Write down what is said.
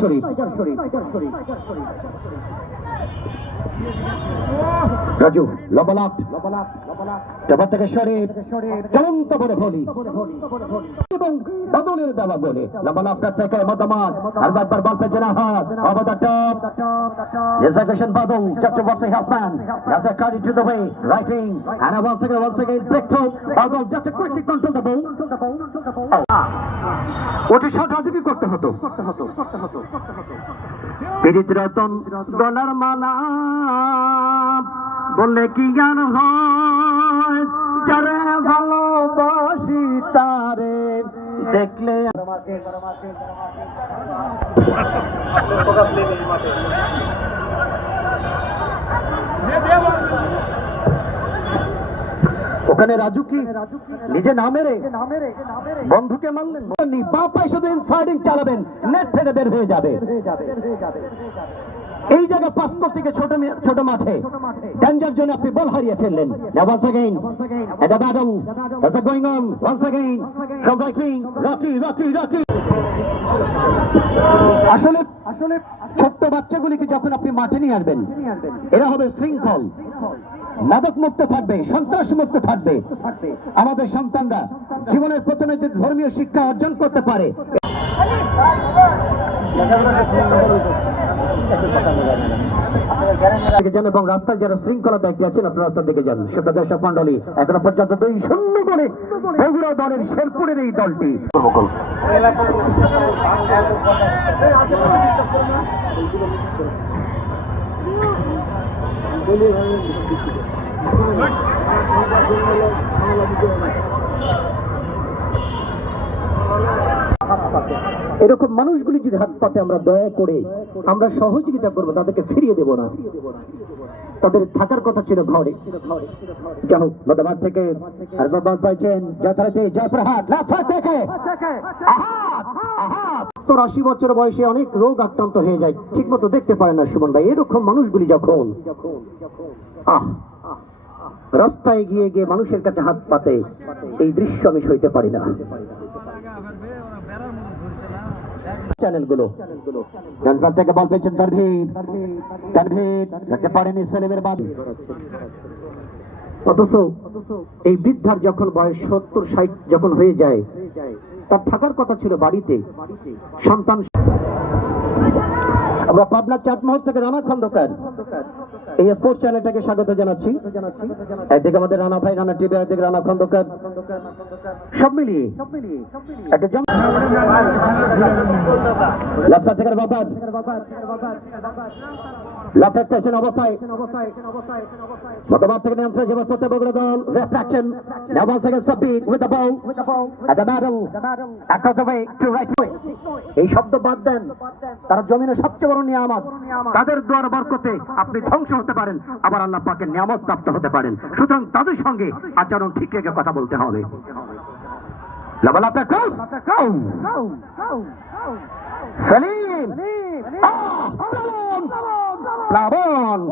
Sharif Raju. A carry to the way, right wing. And once again, just ball. ওটি shot রাজুকে করতে হতো? পীড়িত রতন গলার মালা বললে কি জ্ঞান হয়? যারে ভালোবাসি তারে দেখলে ওখানে রাজু কি? নিজে না মেরে? বন্ধুকে মারলেন? বলেননি, বাঁ পায়ে শুধু ইনসাইডিং চালাবেন নেট ফেটে বের হয়ে যাবে। এই জায়গা পাস করতে গিয়ে ছোট ছোট মাঠে ডেঞ্জার জন্য আপনি বল হারিয়ে ফেললেন। At a battle as a going on? Once again from right wing Rocky Rocky Rocky আসলে আসলে ছোট্ট বাচ্চাগুলিকে যখন আপনি মাঠে নিয়ে আসবেন এরা হবে শৃঙ্খল। মাদক মুক্ত থাকবে সন্ত্রাস মুক্ত থাকবে। আমাদের সন্তানরা জীবনের প্রথমে যে ধর্মীয় শিক্ষা অর্জন করতে পারে যান এবং রাস্তায় যারা শৃঙ্খলা দায়িত্বে আছেন আপনার রাস্তার দিকে যান। সেটা দর্শক মন্ডলী এখনও পর্যন্ত দুই শূন্য করে বগুড়া দলের শেরপুরের এই দলটি। এরকম মানুষগুলি যদি হাত পাতে আমরা দয়া করে, আমরা সহযোগিতা করব, তাদেরকে ফিরিয়ে দেব না। তাদের থাকার কথা ছিল ঘরে। যাই হোক থেকে আর বাবা পাইছেন, যথারীতি জয়প্রহাট থেকে। সত্তর আশি বছর বয়সে অনেক রোগ আক্রান্ত হয়ে যায়। ঠিক মতো দেখতে পারে না সুমন ভাই। এরকম মানুষগুলি যখন আহ রাস্তায় গিয়ে গিয়ে মানুষের কাছে হাত পাতে এই দৃশ্য আমি সইতে পারি না। চ্যানেলগুলো। থেকে বল পেয়েছেন তানভীর। তানভীর রাখতে পারেনি সেলেমের বাদ। অথচ এই বৃদ্ধার যখন বয়স সত্তর, ষাট যখন হয়ে যায়, তার থাকার কথা ছিল বাড়িতে। সন্তান আমরা পাবনা চাটমহল থেকে রানা খন্দকার। এই স্পোর্টস চ্যানেলটাকে স্বাগত জানাচ্ছি। একদিকে আমাদের রানা ভাই, রানা টিভি, একদিকে রানা খন্দকার। সব মিলিয়ে একটা অবস্থায় থেকে নিয়ন্ত্রণ প্রত্যেক বগুড়া দল নাও the battle. Across the way to right way এই শব্দ বাদ দেন। তারা জমিনের সবচেয়ে বড় নিয়ামত। তাদের দ্বার বরকতে আপনি ধ্বংস হতে পারেন। আবার আল্লাহ পাকের নিয়ামত প্রাপ্ত হতে পারেন। সুতরাং তাদের সঙ্গে আচরণ ঠিক রেখে কথা বলতে হবে। La bola atacó. Salim. ¡Ah! ¡Plavón! ¡Plavón!